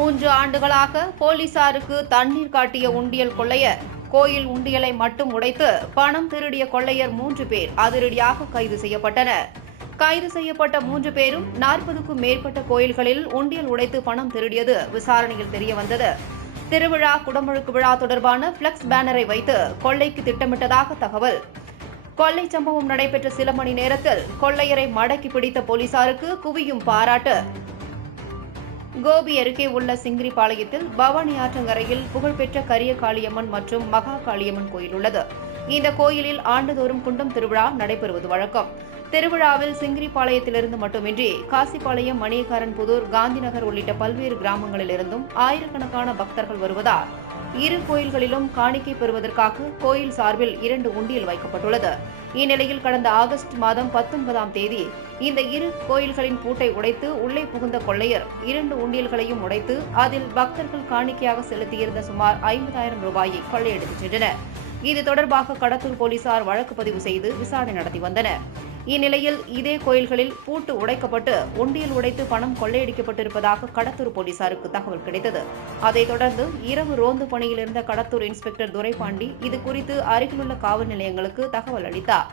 மூன்று ஆண்டுகளாக போலீசாருக்கு தண்ணீர் காட்டிய உண்டியல் கொள்ளையர் கோயில் உண்டியலை மட்டும் உடைத்து பணம் திருடிய கொள்ளையர் மூன்று பேர் அதிரடியாக கைது செய்யப்பட்டனர். கைது செய்யப்பட்ட மூன்று பேரும் நாற்பதுக்கும் மேற்பட்ட கோயில்களில் உண்டியல் உடைத்து பணம் திருடியது விசாரணையில் தெரியவந்தது. திருவிழா குடமுழுக்கு விழா தொடர்பான பிளக்ஸ் பேனரை வைத்து கொள்ளைக்கு திட்டமிட்டதாக தகவல். கொள்ளை சம்பவம் நடைபெற்ற சில மணி நேரத்தில் கொள்ளையரை மடக்கி பிடித்த போலீசாருக்கு குவியும் பாராட்டு. கோபி அருகே உள்ள சிங்கிரிபாளையத்தில் பவானி ஆற்றங்கரையில் புகழ்பெற்ற கரிய காளியம்மன் மற்றும் மகா காளியம்மன் கோயில் உள்ளது. இந்த கோயிலில் ஆண்டுதோறும் குண்டம் திருவிழா நடைபெறுவது வழக்கம். திருவிழாவில் சிங்கிரிபாளையத்திலிருந்து மட்டுமின்றி காசிப்பாளையம் மணியக்காரன் புதூர் காந்திநகர் உள்ளிட்ட பல்வேறு கிராமங்களிலிருந்தும் ஆயிரக்கணக்கான பக்தர்கள் வருவதால் இரு கோயில்களிலும் காணிக்கை பெறுவதற்காக கோயில் சார்பில் இரண்டு உண்டியல் வைக்கப்பட்டுள்ளது. இந்நிலையில் கடந்த ஆகஸ்ட் மாதம் பத்தொன்பதாம் தேதி இந்த இரு கோயில்களின் பூட்டை உடைத்து உள்ளே புகுந்த கொள்ளையர் இரண்டு உண்டியல்களையும் உடைத்து அதில் பக்தர்கள் காணிக்கையாக செலுத்தியிருந்த சுமார் ஐம்பதாயிரம் ரூபாயை கொள்ளையடித்துச் சென்றனர். இது தொடர்பாக கடத்தூர் போலீசார் வழக்கு பதிவு செய்து விசாரணை நடத்தி வந்தனர். இந்நிலையில் இதே கோயில்களில் பூட்டு உடைக்கப்பட்டு ஒண்டியில் உடைத்து பணம் கொள்ளையடிக்கப்பட்டிருப்பதாக கடத்தூர் போலீசாருக்கு தகவல் கிடைத்தது. அதைத் தொடர்ந்து இரவு ரோந்து பணியில் இருந்த கடத்தூர் இன்ஸ்பெக்டர் துரைபாண்டி இது குறித்து அருகிலுள்ள காவல் நிலையங்களுக்கு தகவல் அளித்தார்.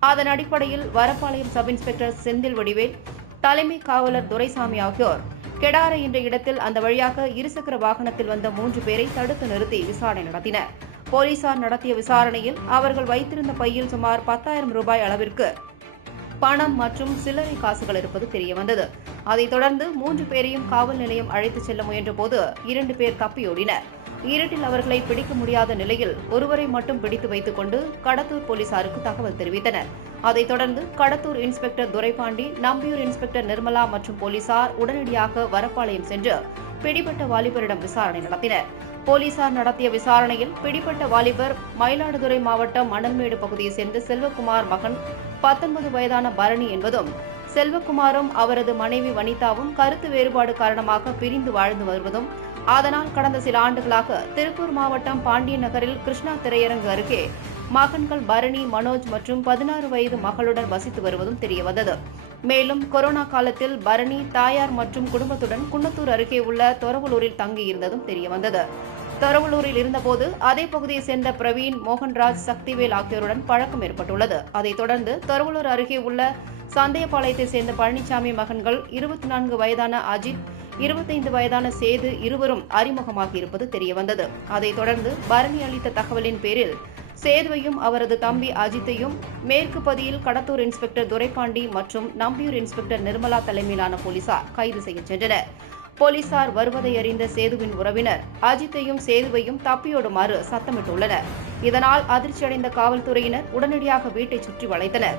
அதன் அடிப்படையில் வரப்பாளையம் சப் இன்ஸ்பெக்டர் செந்தில் வடிவேல் தலைமை காவலர் துரைசாமி ஆகியோர் கெடாரை என்ற இடத்தில் அந்த வழியாக இருசக்கர வாகனத்தில் வந்த மூன்று பேரை தடுத்து நிறுத்தி விசாரணை நடத்தினர். போலீசார் நடத்திய விசாரணையில் அவர்கள் வைத்திருந்த பையில் சுமார் பத்தாயிரம் ரூபாய் அளவிற்கு பணம் மற்றும் சில்லறை காசுகள் இருப்பது தெரியவந்தது. அதைத் தொடர்ந்து மூன்று பேரையும் காவல் நிலையம் அழைத்துச் செல்ல முயன்றபோது இரண்டு பேர் தப்பியோடினர். இருட்டில் அவர்களை பிடிக்க முடியாத நிலையில் ஒருவரை மட்டும் பிடித்து வைத்துக் கொண்டு கடத்தூர் போலீசாருக்கு தகவல் தெரிவித்தனர். அதைத் தொடர்ந்து கடத்தூர் இன்ஸ்பெக்டர் துரைபாண்டி நம்பியூர் இன்ஸ்பெக்டர் நிர்மலா மற்றும் போலீசார் உடனடியாக வரப்பாளையம் சென்று பிடிபட்ட வாலிபரிடம் விசாரணை நடத்தினர். போலீசார் நடத்திய விசாரணையில் பிடிப்பட்ட வாலிபர் மயிலாடுதுறை மாவட்டம் மணல்மேடு பகுதியை சேர்ந்த செல்வகுமார் மகன் பத்தொன்பது வயதான பரணி என்பதும் செல்வகுமாரும் அவரது மனைவி வனிதாவும் கருத்து வேறுபாடு காரணமாக பிரிந்து வாழ்ந்து வருவதும் அதனால் கடந்த சில ஆண்டுகளாக திருப்பூர் மாவட்டம் பாண்டிய நகரில் கிருஷ்ணா திரையரங்கு அருகே மகன்கள் பரணி மனோஜ் மற்றும் பதினாறு வயது மகளுடன் வசித்து வருவதும் தெரியவந்தது. மேலும் கொரோனா காலத்தில் பரணி தாயார் மற்றும் குடும்பத்துடன் குன்னத்தூர் அருகே உள்ள தொரவலூரில் தங்கியிருந்ததும் தெரியவந்தது. தொரவலூரில் இருந்தபோது அதே பகுதியைச் சேர்ந்த பிரவீன் மோகன்ராஜ் சக்திவேல் ஆகியோருடன் பழக்கம் ஏற்பட்டுள்ளது. அதைத் தொடர்ந்து தொரவலூர் அருகே உள்ள சந்தேபாளையத்தை சேர்ந்த பழனிசாமி மகன்கள் இருபத்தி நான்கு வயதான அஜித் இருபத்தைந்து வயதான சேது இருவரும் அறிமுகமாகி இருப்பது தெரியவந்தது. அதைத் தொடர்ந்து பரணி அளித்த தகவலின் பேரில் சேதுவையும் அவரது தம்பி அஜித்தையும் மேற்கு பதியில் கடத்தூர் இன்ஸ்பெக்டர் துரைபாண்டி மற்றும் நம்பியூர் இன்ஸ்பெக்டர் நிர்மலா தலைமையிலான போலீசார் கைது செய்யச் சென்றனர். போலீசார் வருவதை அறிந்த சேதுவின் உறவினர் அஜித்தையும் சேதுவையும் தப்பியோடுமாறு சத்தமிட்டுள்ளனர். இதனால் அதிர்ச்சியடைந்த காவல்துறையினர் உடனடியாக வீட்டை சுற்றி வளைத்தனர்.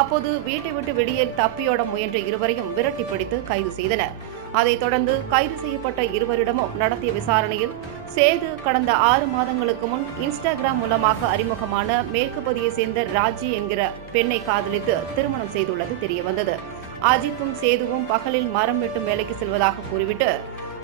அப்போது வீட்டை விட்டு வெளியே தப்பியோட முயன்ற இருவரையும் விரட்டி பிடித்து கைது செய்தனர். அதைத் தொடர்ந்து கைது செய்யப்பட்ட இருவரிடமும் நடத்திய விசாரணையில் சேது கடந்த ஆறு மாதங்களுக்கு முன் இன்ஸ்டாகிராம் மூலமாக அறிமுகமான மேற்குப்பதியை சேர்ந்த ராஜி என்கிற பெண்ணை காதலித்து திருமணம் செய்துள்ளது தெரியவந்தது. அஜித்தும் சேதுவும் பகலில் மரம் வெட்டும் வேலைக்கு செல்வதாக கூறிவிட்டு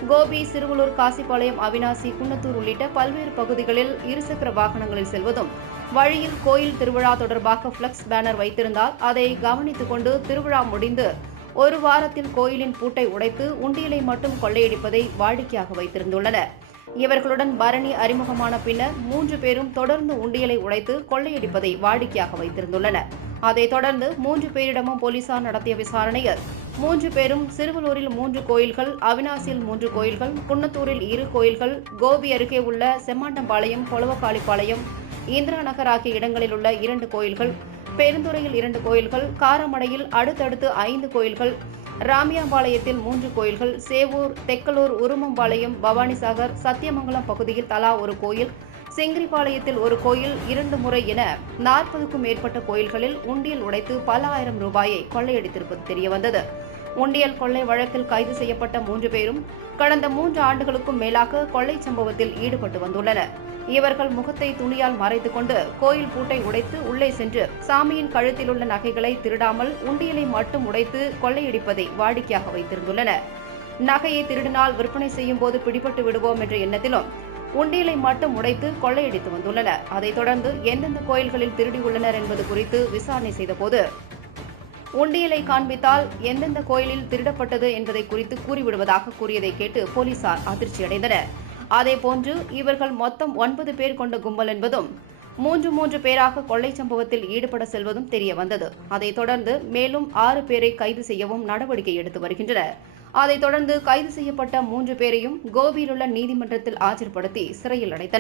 கோபி சிறுவலூர் காசிப்பாளையம் அவினாசி குன்னத்தூர் உள்ளிட்ட பல்வேறு பகுதிகளில் இருசக்கர வாகனங்களில் செல்வதும் வழியில் கோயில் திருவிழா தொடர்பாக பிளக்ஸ் பேனர் வைத்திருந்தால் அதை கவனித்துக் கொண்டு திருவிழா முடிந்து ஒரு வாரத்தில் கோயிலின் பூட்டை உடைத்து உண்டியலை மட்டும் கொள்ளையடிப்பதை வாடிக்கையாக வைத்திருந்துள்ளனர். இவர்களுடன் பரணி அறிமுகமான பின்னர் மூன்று பேரும் தொடர்ந்து உண்டியலை உடைத்து கொள்ளையடிப்பதை வாடிக்கையாக வைத்திருந்துள்ளனர். அதைத் தொடர்ந்து மூன்று பேரிடமும் போலீசார் நடத்திய விசாரணையில் மூன்று பேரும் சிறுவலூரில் மூன்று கோயில்கள் அவினாசியில் மூன்று கோயில்கள் குன்னத்தூரில் இரு கோயில்கள் கோபி அருகே உள்ள செம்மாண்டம்பாளையம் கொளவக்காளிப்பாளையம் இந்திரா நகர் ஆகிய இடங்களில் உள்ள இரண்டு கோயில்கள் பெருந்துறையில் இரண்டு கோயில்கள் காரமடையில் அடுத்தடுத்து ஐந்து கோயில்கள் ராமியாம்பாளையத்தில் மூன்று கோயில்கள் சேவூர் தெக்கலூர் உருமம்பாளையம் பவானிசாகர் சத்தியமங்கலம் பகுதியில் தலா ஒரு கோயில் செங்கிரிபாளையத்தில் ஒரு கோயில் இரண்டு முறை என நாற்பதுக்கும் மேற்பட்ட கோயில்களில் உண்டியல் உடைத்து பல ஆயிரம் ரூபாயை கொள்ளையடித்திருப்பது தெரியவந்தது. உண்டியல் கொள்ளை வழக்கில் கைது செய்யப்பட்ட மூன்று பேரும் கடந்த மூன்று ஆண்டுகளுக்கும் மேலாக கொள்ளை சம்பவத்தில் ஈடுபட்டு வந்துள்ளனர். இவர்கள் முகத்தை துணியால் மறைத்துக் கொண்டு கோயில் பூட்டை உடைத்து உள்ளே சென்று சாமியின் கழுத்தில் உள்ள நகைகளை திருடாமல் உண்டியலை மட்டும் உடைத்து கொள்ளையடிப்பதை வாடிக்கையாக வைத்திருந்துள்ளனர். நகையை திருடினால் விற்பனை செய்யும் போது பிடிபட்டு விடுவோம் என்ற எண்ணத்திலும் உண்டியலை மட்டும் உடைத்து கொள்ளையடித்து வந்துள்ளனர். அதைத் தொடர்ந்து எந்தெந்த கோயில்களில் திருடியுள்ளனர் என்பது குறித்து விசாரணை செய்தபோது உண்டியலை காண்பித்தால் எந்தெந்த கோயிலில் திருடப்பட்டது என்பதை குறித்து கூறிவிடுவதாக கூறியதை கேட்டு போலீசார் அதிர்ச்சியடைந்தனர். அதேபோன்று இவர்கள் மொத்தம் ஒன்பது பேர் கொண்ட கும்பல் என்பதும் மூன்று மூன்று பேராக கொள்ளை சம்பவத்தில் ஈடுபட செல்வதும் தெரிய வந்தது அதைத் தொடர்ந்து மேலும் ஆறு பேரை கைது செய்யவும் நடவடிக்கை எடுத்து வருகின்றனர். அதைத் தொடர்ந்து கைது செய்யப்பட்ட மூன்று பேரையும் கோபியிலுள்ள நீதிமன்றத்தில் ஆஜர்படுத்தி சிறையில் அடைத்தனர்.